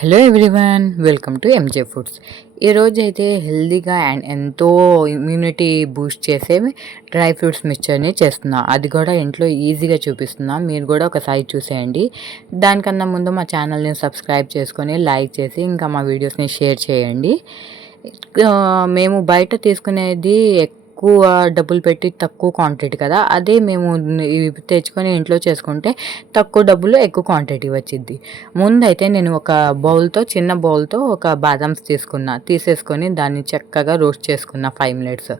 Hello everyone, welcome to M J foods. ఈరోజు అయితే హెల్దీగా అండ్ ఎంతో ఇమ్యూనిటీ బూస్ట్ చేసే డ్రై ఫ్రూట్స్ మిక్చర్ని చేస్తున్నా. అది కూడా ఇంట్లో ఈజీగా చూపిస్తున్నా. మీరు కూడా ఒకసారి చూసేయండి. దానికన్నా ముందు మా ఛానల్ని సబ్స్క్రైబ్ చేసుకొని లైక్ చేసి ఇంకా మా వీడియోస్ని షేర్ చేయండి. మేము బయట తీసుకునేది ఎక్కువ డబ్బులు పెట్టి తక్కువ క్వాంటిటీ కదా, అదే మేము ఇవి తెచ్చుకొని ఇంట్లో చేసుకుంటే తక్కువ డబ్బులు ఎక్కువ క్వాంటిటీ వచ్చింది. ముందైతే నేను ఒక చిన్న బౌల్తో ఒక బాదామ్స్ తీసేసుకొని దాన్ని చక్కగా రోస్ట్ చేసుకున్న 5 మినిట్స్.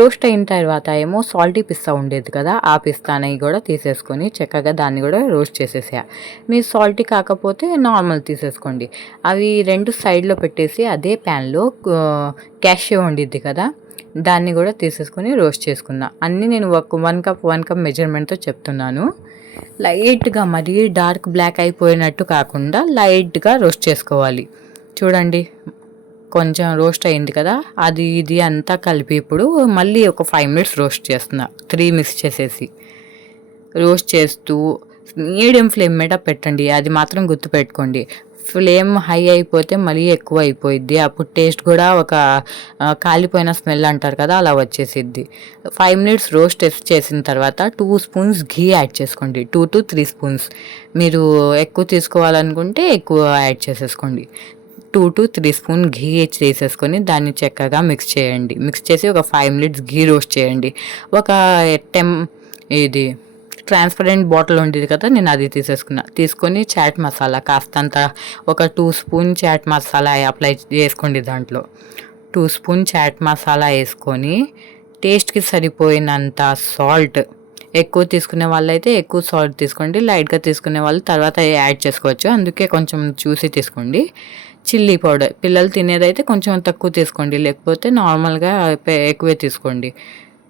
రోస్ట్ అయిన తర్వాత ఏమో సాల్టీ పిస్తా ఉండేది కదా, ఆ పిస్తాని కూడా తీసేసుకొని చక్కగా దాన్ని కూడా రోస్ట్ చేసేసా. మీరు సాల్టీ కాకపోతే నార్మల్ తీసేసుకోండి. అవి రెండు సైడ్లో పెట్టేసి అదే ప్యాన్లో క్యాష్యూ ఉండిద్ది కదా, దాన్ని కూడా తీసేసుకొని రోస్ట్ చేసుకున్నా. అన్నీ నేను వన్ కప్ మెజర్మెంట్తో చెప్తున్నాను. లైట్గా మరీ డార్క్ బ్లాక్ అయిపోయినట్టు కాకుండా లైట్గా రోస్ట్ చేసుకోవాలి. చూడండి, కొంచెం రోస్ట్ అయింది కదా, అది ఇది అంతా కలిపి ఇప్పుడు మళ్ళీ ఒక 5 మినిట్స్ రోస్ట్ చేస్తున్నా. 3 మిక్స్ చేసేసి రోస్ట్ చేస్తూ మీడియం ఫ్లేమ్ మీద పెట్టండి. అది మాత్రం గుర్తుపెట్టుకోండి. ఫ్లేమ్ హై అయిపోతే మరీ ఎక్కువ అయిపోయిద్ది. అప్పుడు టేస్ట్ కూడా ఒక కాలిపోయిన స్మెల్ అంటారు కదా, అలా వచ్చేసిద్ది. 5 మినిట్స్ రోస్ట్ చేసిన తర్వాత 2 స్పూన్స్ ఘీ యాడ్ చేసుకోండి. 2 to 3 స్పూన్స్. మీరు ఎక్కువ తీసుకోవాలనుకుంటే ఎక్కువ యాడ్ చేసేసుకోండి. 2 to 3 స్పూన్ ఘీ చేసేసుకొని దాన్ని చక్కగా మిక్స్ చేయండి. మిక్స్ చేసి ఒక 5 మినిట్స్ ఘీ రోస్ట్ చేయండి. ఒక ఇది ట్రాన్స్పరెంట్ బాటిల్ ఉండేది కదా, నేను అది తీసుకొని చాట్ మసాలా కాస్తంత ఒక 2 స్పూన్ చాట్ మసాలా అప్లై చేసుకోండి. దాంట్లో 2 స్పూన్ చాట్ మసాలా వేసుకొని టేస్ట్కి సరిపోయినంత సాల్ట్, ఎక్కువ తీసుకునే వాళ్ళైతే ఎక్కువ సాల్ట్ తీసుకోండి, లైట్గా తీసుకునే వాళ్ళు తర్వాత యాడ్ చేసుకోవచ్చు, అందుకే కొంచెం చూసి తీసుకోండి. చిల్లీ పౌడర్, పిల్లలు తినేదైతే కొంచెం తక్కువ తీసుకోండి, లేకపోతే నార్మల్గా ఎక్కువే తీసుకోండి.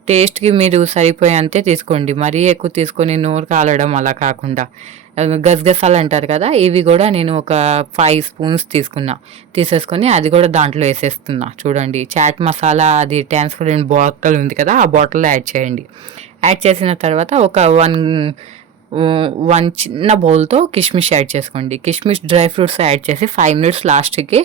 టేస్ట్కి మీరు సరిపోయేంతే తీసుకోండి. మరీ ఎక్కువ తీసుకొని నోరు కాలడం అలా కాకుండా. గసగసాలు అంటారు కదా, ఇవి కూడా నేను ఒక 5 స్పూన్స్ తీసేసుకొని అది కూడా దాంట్లో వేసేస్తున్నా. చూడండి, చాట్ మసాలా అది ట్రాన్స్పరెంట్ బాటిల్ ఉంది కదా, ఆ బాటిల్లో యాడ్ చేయండి. యాడ్ చేసిన తర్వాత ఒక వన్ చిన్న బౌల్తో కిష్మిష్ యాడ్ చేసుకోండి. కిష్మిష్ డ్రై ఫ్రూట్స్ యాడ్ చేసి 5 మినిట్స్ లాస్ట్కి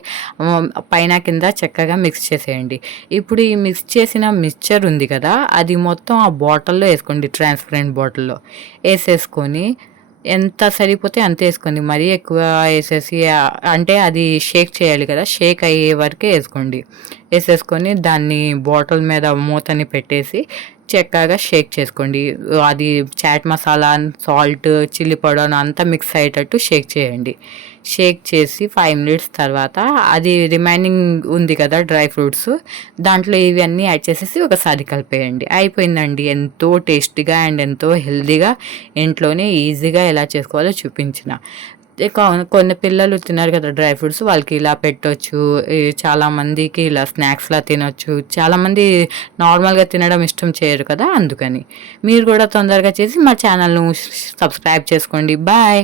పైన కింద చక్కగా మిక్స్ చేసేయండి. ఇప్పుడు ఈ మిక్స్ చేసిన మిక్చర్ ఉంది కదా, అది మొత్తం ఆ బాటిల్లో వేసుకోండి. ట్రాన్స్పరెంట్ బాటిల్లో వేసేసుకొని ఎంత సరిపోతే అంత వేసుకోండి. మరీ ఎక్కువ వేసేసి అంటే అది షేక్ చేయాలి కదా, షేక్ అయ్యే వరకే వేసుకోండి. వేసేసుకొని దాన్ని బాటిల్ మీద మూతని పెట్టేసి చక్కగా షేక్ చేసుకోండి. అది chaat masala, salt, chilli powder అంతా మిక్స్ అయ్యేటట్టు షేక్ చేయండి. షేక్ చేసి 5 మినిట్స్ తర్వాత అది రిమైనింగ్ ఉంది కదా డ్రై ఫ్రూట్స్, దాంట్లో ఇవన్నీ యాడ్ చేసేసి ఒకసారి కలిపేయండి. అయిపోయిందండి. ఎంతో టేస్టీగా అండ్ ఎంతో హెల్తీగా ఇంట్లోనే ఈజీగా ఎలా చేసుకోవాలో చూపించిన. కొన్ని పిల్లలు తిన్నారు కదా డ్రై ఫ్రూట్స్, వాళ్ళకి ఇలా పెట్టవచ్చు. చాలామందికి ఇలా స్నాక్స్లా తినొచ్చు. చాలామంది నార్మల్గా తినడం ఇష్టం చేయరు కదా, అందుకని మీరు కూడా తొందరగా చేసి మా ఛానల్ను సబ్స్క్రైబ్ చేసుకోండి. బాయ్.